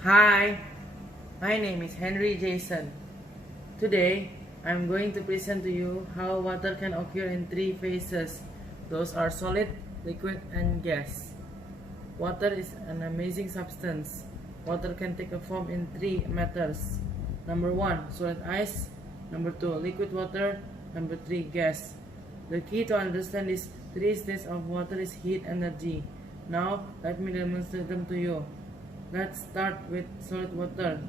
Hi, my name is Henry Jason. Today, I'm going to present to you how water can occur in three phases. Those are solid, liquid, and gas. Water is an amazing substance. Water can take a form in three matters. Number 1, solid ice. Number 2, liquid water. Number 3, gas. The key to understand these three states of water is heat energy. Now, let me demonstrate them to you. Let's start with solid water.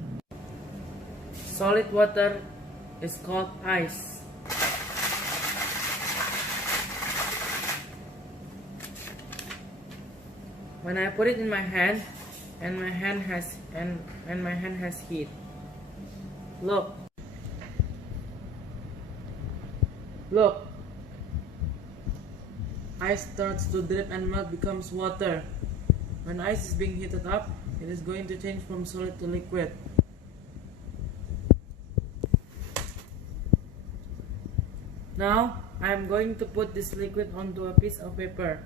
Solid water is called ice. When I put it in my hand, and my hand has heat. Look. Ice starts to drip and melt, becomes water. When ice is being heated up, it is going to change from solid to liquid. Now, I am going to put this liquid onto a piece of paper.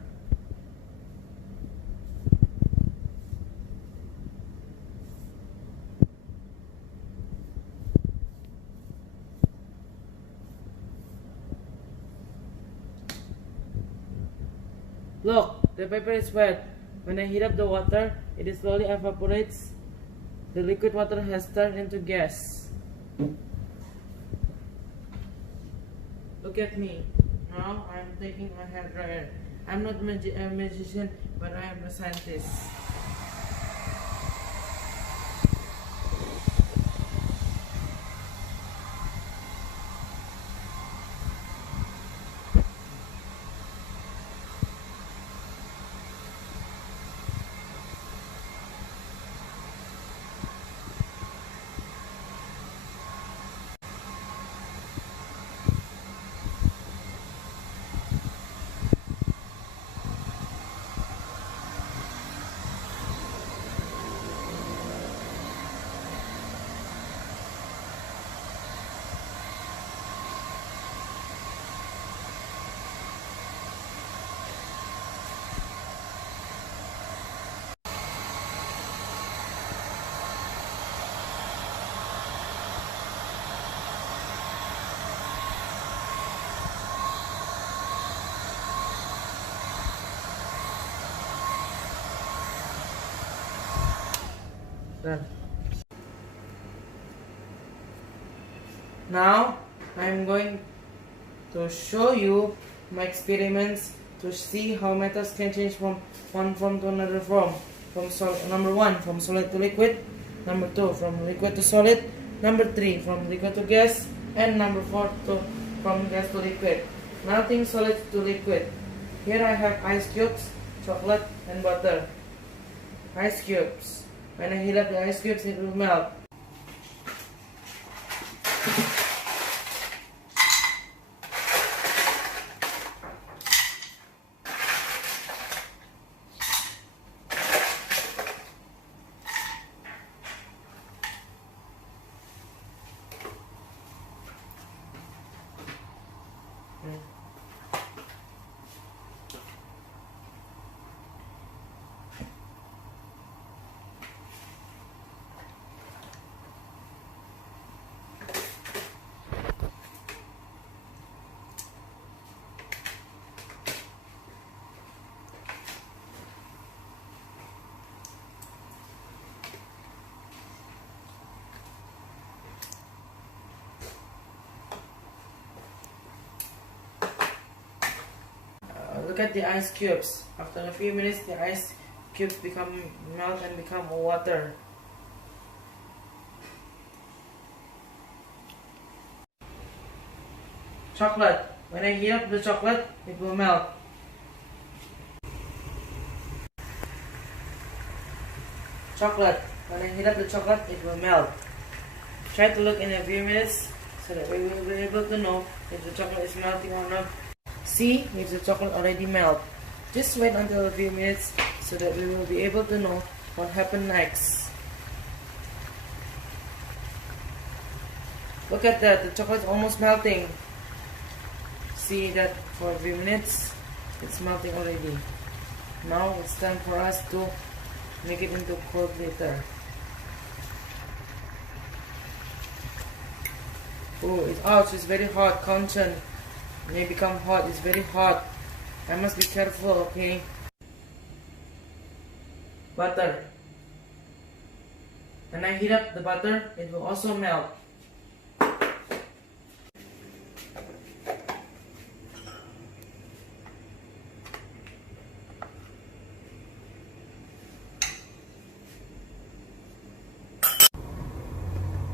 Look, the paper is wet. When I heat up the water, it slowly evaporates. The liquid water has turned into gas. Look at me. Now I am taking a hair dryer. I'm not a magician, but I am a scientist. Now I am going to show you my experiments to see how metals can change from one form to another form. Number 1, from solid to liquid. Number 2, from liquid to solid. Number 3, from liquid to gas. And number 4, from gas to liquid. Melting solid to liquid. Here I have ice cubes, chocolate, and butter. Ice cubes. When I heat up the ice cubes, it will melt. Look at the ice cubes. After a few minutes, the ice cubes melt and become water. Chocolate. When I heat up the chocolate, it will melt. Chocolate. When I heat up the chocolate, it will melt. Try to look in a few minutes so that we will be able to know if the chocolate is melting or not. See if the chocolate already melt. Just wait until a few minutes so that we will be able to know what happened next. Look at that, the chocolate is almost melting. See that for a few minutes, it's melting already. Now it's time for us to make it into cold later. Oh, ouch, it's very hot. Content may become hot. It's very hot. I must be careful, okay? Butter. When I heat up the butter, it will also melt.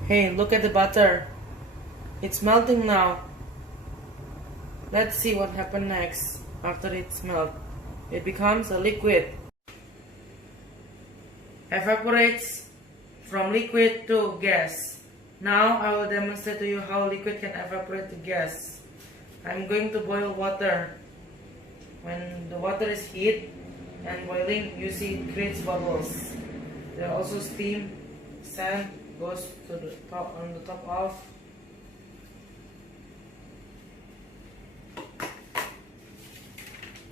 Hey, look at the butter. It's melting now. Let's see what happens next after it's melted. It becomes a liquid. Evaporates from liquid to gas. Now I will demonstrate to you how liquid can evaporate to gas. I'm going to boil water. When the water is heat and boiling, you see it creates bubbles. There are also steam, sand goes to the top on the top of.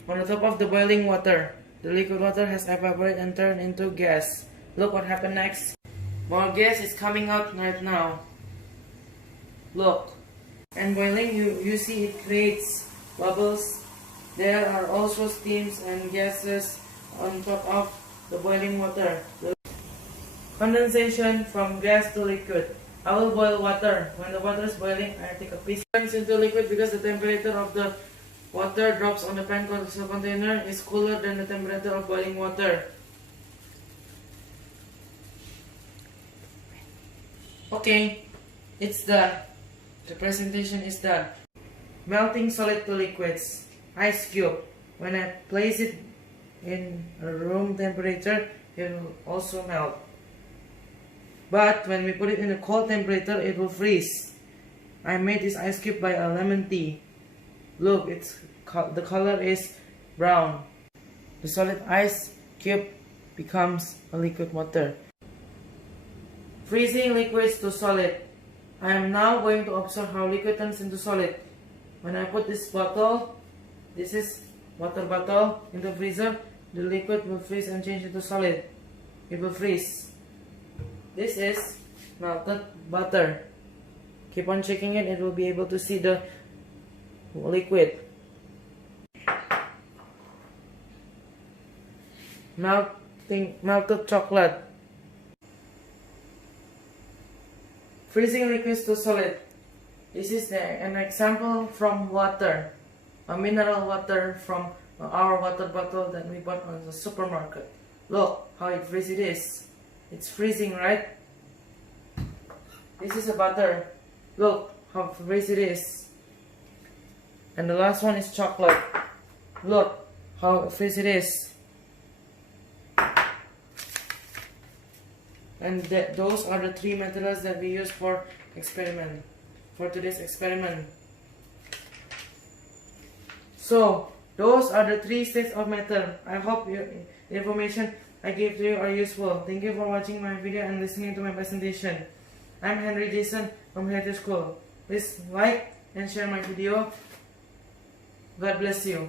On the top of the boiling water, the liquid water has evaporated and turned into gas. Look what happened next. More gas is coming out right now. Look. And boiling, you see it creates bubbles. There are also steams and gases on top of the boiling water. Condensation from gas to liquid. I will boil water. When the water is boiling, I take a piece. It turns into liquid because the temperature of the water drops on the pan container is cooler than the temperature of boiling water. Okay, it's done. The presentation is done. Melting solid to liquids. Ice cube. When I place it in a room temperature, it will also melt. But when we put it in a cold temperature, it will freeze. I made this ice cube by a lemon tea. Look, the color is brown. The solid ice cube becomes a liquid water. Freezing liquids to solid. I am now going to observe how liquid turns into solid. When I put this bottle, this is water bottle, in the freezer, the liquid will freeze and change into solid. It will freeze. This is melted butter. Keep on shaking it, it will be able to see the liquid. Melted chocolate. Freezing liquids to solid. This is an example from water, a mineral water from our water bottle that we bought on the supermarket. Look how it freezes it is. It's freezing, right? This is a butter. Look how freezing it is. And the last one is chocolate. Look how freezing it is. And those are the three materials that we use for today's experiment. So those are the three states of matter. I hope the information I gave to you are useful. Thank you for watching my video and listening to my presentation. I'm Henry Jason from Heritage School. Please like and share my video. God bless you.